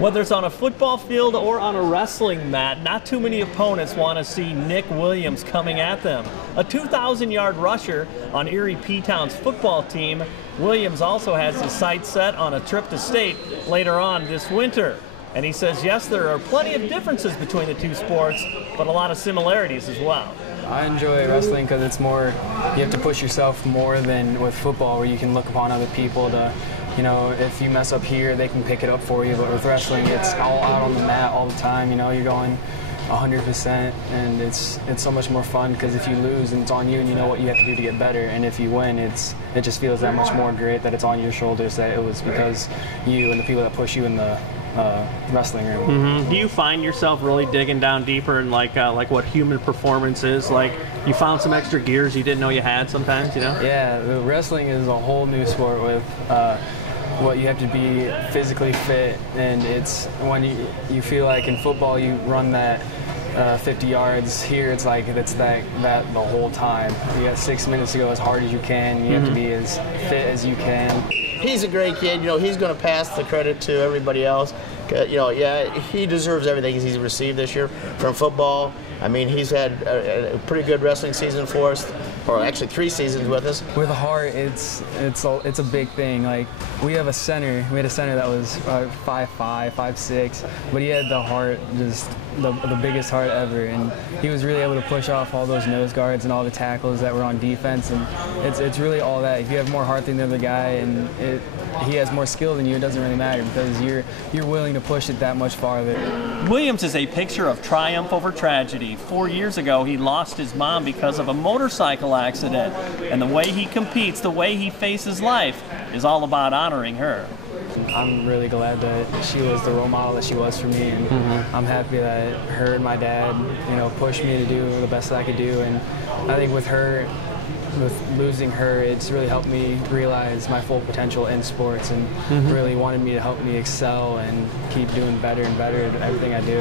Whether it's on a football field or on a wrestling mat, not too many opponents want to see Nick Williams coming at them. A 2,000-yard rusher on Erie-Prophetstown's football team, Williams also has his sights set on a trip to state later on this winter. And he says, yes, there are plenty of differences between the two sports, but a lot of similarities as well. I enjoy wrestling because it's more, you have to push yourself more than with football, where you can look upon other people to, you know, if you mess up here, they can pick it up for you. But with wrestling, it's all out on the mat all the time. You know, you're going 100%, and it's so much more fun because if you lose and it's on you and you know what you have to do to get better, and if you win, it just feels that much more great that it's on your shoulders, that it was because you and the people that push you in the wrestling room. Mm-hmm. Do you find yourself really digging down deeper in like what human performance is? Like you found some extra gears you didn't know you had sometimes, you know? Yeah, wrestling is a whole new sport with what you have to be physically fit, and it's when you feel like in football you run that 50 yards. Here it's like that the whole time. You got 6 minutes to go as hard as you can. You have to be as fit as you can. He's a great kid. You know, he's going to pass the credit to everybody else. You know, yeah, he deserves everything he's received this year from football. I mean, he's had a pretty good wrestling season for us, or actually 3 seasons with us. With a heart, it's a big thing. Like we had a center that was 5'5", 5'6", but he had the heart, just the biggest heart ever, and he was really able to push off all those nose guards and all the tackles that were on defense, and it's really all that. If you have more heart than the other guy and he has more skill than you, it doesn't really matter because you're willing to push it that much farther. Williams is a picture of triumph over tragedy. 4 years ago, he lost his mom because of a motorcycle accident, and the way he competes, the way he faces life, is all about honoring her. I'm really glad that she was the role model that she was for me, and I'm happy that her and my dad, you know, pushed me to do the best that I could do. And I think with losing her, it's really helped me realize my full potential in sports, and really wanted me to help me excel and keep doing better and better at everything I do.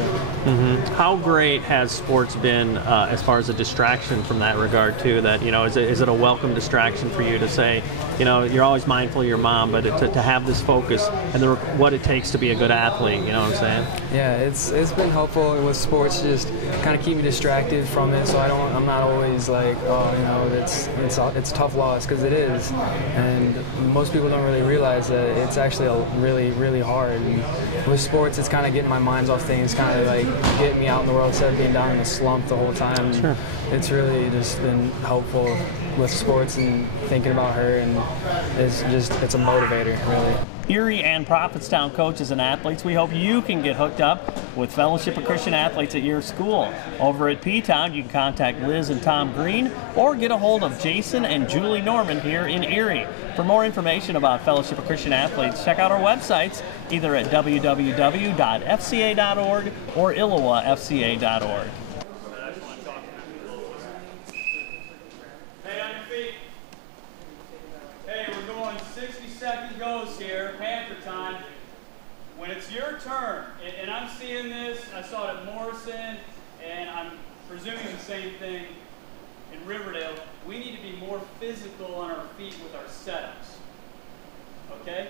How great has sports been as far as a distraction from that regard too? That, you know, is it a welcome distraction for you to say, you know, you're always mindful of your mom, but to have this focus and what it takes to be a good athlete, you know what I'm saying? Yeah, it's been helpful with sports, just kind of keep me distracted from it, so I'm not always like, oh, you know, it's a tough loss, because it is, and most people don't really realize that it's actually really, really hard. And with sports, it's kind of getting my minds off things, kind of like getting me out in the world instead of being down in a slump the whole time. Sure. It's really just been helpful with sports and thinking about her, and it's a motivator, really. Erie and Prophetstown coaches and athletes, we hope you can get hooked up with Fellowship of Christian Athletes at your school. Over at P-Town, you can contact Liz and Tom Green or get a hold of Jason and Julie Norman here in Erie. For more information about Fellowship of Christian Athletes, check out our websites either at www.fca.org or ILLOWAFCA.org. Hey, we're going 60-second goes here, Panther time. When it's your turn, and I'm seeing this, I saw it at Morrison, and I'm presuming the same thing in Riverdale, we need to be more physical on our feet with our setups. Okay?